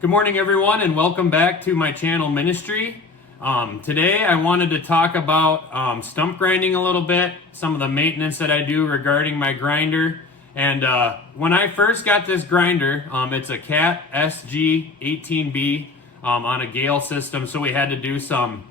Good morning everyone and welcome back to my channel Ministree. Today I wanted to talk about stump grinding a little bit, some of the maintenance that I do regarding my grinder. And when I first got this grinder, it's a Cat SG18B on a Gale system, so we had to do some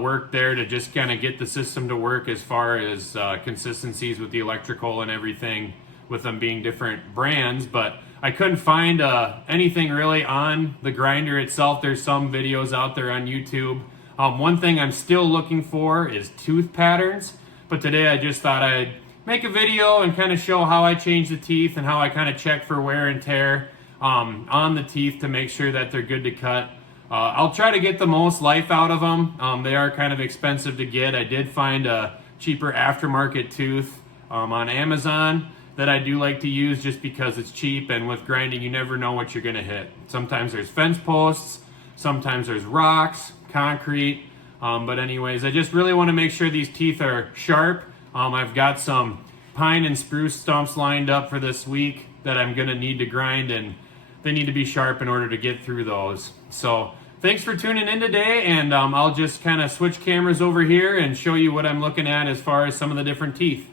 work there to just kind of get the system to work as far as consistencies with the electrical and everything, with them being different brands. But I couldn't find anything really on the grinder itself. There's some videos out there on YouTube. One thing I'm still looking for is tooth patterns, but today I just thought I'd make a video and kind of show how I change the teeth and how I kind of check for wear and tear on the teeth to make sure that they're good to cut. I'll try to get the most life out of them. They are kind of expensive to get. I did find a cheaper aftermarket tooth on Amazon that I do like to use just because it's cheap, and with grinding you never know what you're going to hit. Sometimes there's fence posts, sometimes there's rocks, concrete, but anyways, I just really want to make sure these teeth are sharp. I've got some pine and spruce stumps lined up for this week that I'm going to need to grind, and they need to be sharp in order to get through those. So thanks for tuning in today, and I'll just kind of switch cameras over here and show you what I'm looking at as far as some of the different teeth.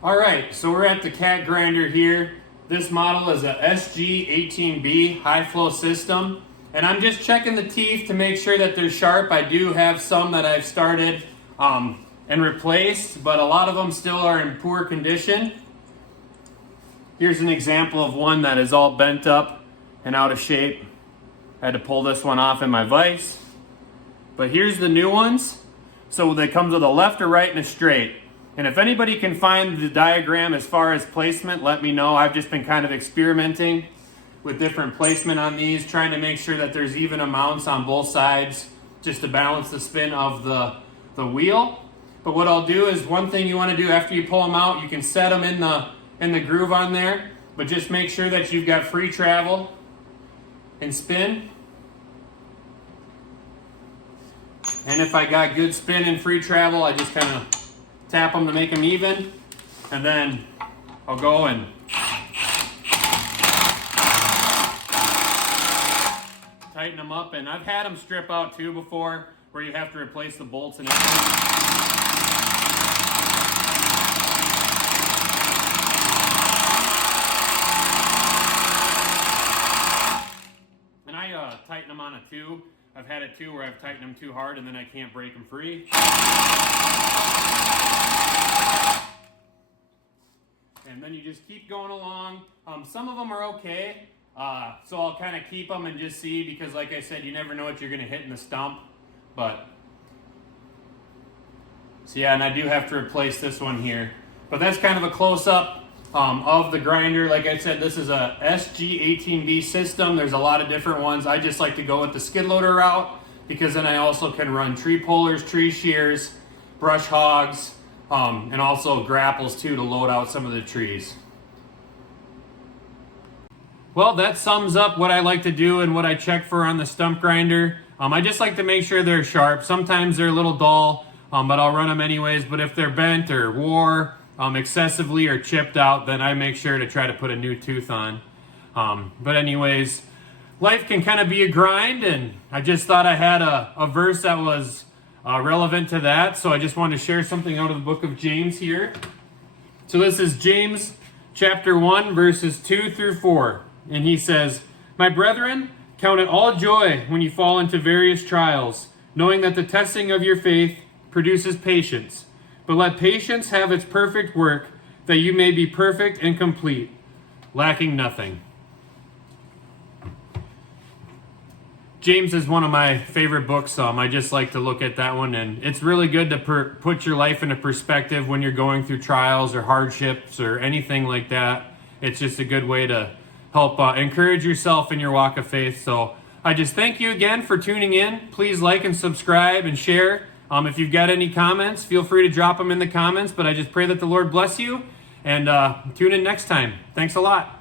Alright, so we're at the Cat grinder here. This model is a SG18B high flow system, and I'm just checking the teeth to make sure that they're sharp. I do have some that I've started and replaced, but a lot of them still are in poor condition. Here's an example of one that is all bent up and out of shape. I had to pull this one off in my vise. But here's the new ones. So they come to the left or right and a straight. And if anybody can find the diagram as far as placement, let me know. I've just been kind of experimenting with different placement on these, trying to make sure that there's even amounts on both sides just to balance the spin of the wheel. But what I'll do is, one thing you want to do after you pull them out, you can set them in the groove on there, but just make sure that you've got free travel and spin. And if I got good spin and free travel, I just kind of tap them to make them even, and then I'll go and tighten them up. And I've had them strip out too before, where you have to replace the bolts and everything. And I tighten them on a 2. I've had it too where I've tightened them too hard and then I can't break them free. And then you just keep going along. Some of them are okay, so I'll kind of keep them and just see, because like I said, you never know what you're going to hit in the stump. But so yeah, and I do have to replace this one here. But that's kind of a close-up of the grinder. Like I said, this is a SG18B system. There's a lot of different ones. I just like to go with the skid loader route, because then I also can run tree pullers, tree shears, brush hogs, and also grapples too to load out some of the trees. Well, that sums up what I like to do and what I check for on the stump grinder. I just like to make sure they're sharp. Sometimes they're a little dull, but I'll run them anyways. But if they're bent or wore excessively or chipped out, then I make sure to try to put a new tooth on. But anyways, life can kind of be a grind, and I just thought I had a verse that was relevant to that, so I just wanted to share something out of the book of James here. So this is James chapter 1 verses 2 through 4, and he says, "My brethren, count it all joy when you fall into various trials, knowing that the testing of your faith produces patience. But let patience have its perfect work, that you may be perfect and complete, lacking nothing." James is one of my favorite books. I just like to look at that one, and it's really good to put your life into perspective when you're going through trials or hardships or anything like that. It's just a good way to help encourage yourself in your walk of faith. So I just thank you again for tuning in. Please like and subscribe and share. If you've got any comments, feel free to drop them in the comments, but I just pray that the Lord bless you, and tune in next time. Thanks a lot.